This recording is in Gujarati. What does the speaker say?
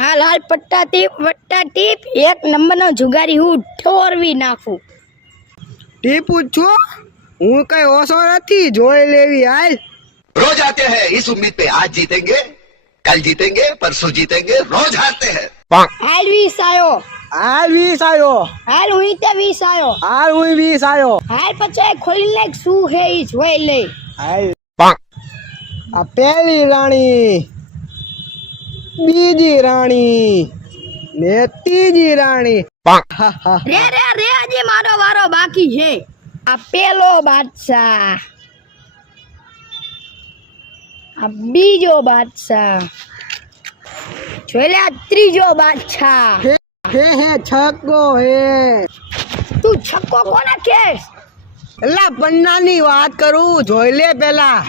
હાલ હાલ પટ્ટા ટીપ વટ્ટા ટીપ એક નંબરનો જુગારી હું ઠોરવી નાખું. ટીપું છું હું કઈ ઓછો નથી જોઈ લેવી હાલ. रोज आते हैं इस उम्मीद पे आज जीतेंगे कल जीतेंगे परसों जीतेंगे रोज हारते हैं. હાલ 20 આયો. હાલ 20 આવ્યો. હાલ હું તે 20 આયો. હાલ હું 20 આવ્યો. હાલ પછી ખોલી લે શું હે ઈ જોઈ લે. હાલ આ પહેલી રાણી, બીજી રાણી ને ત્રીજી રાણી. રે રે રે હજી મારો વારો બાકી છે. આ પેલો બાદશાહ, આ બીજો બાદશાહ, જોઈ લે આ ત્રીજો બાદશાહ. હે છક્કો હે. તું છક્કો કોને કેસ? એલા પન્નાની વાત કરું જોઈ લે પેલા.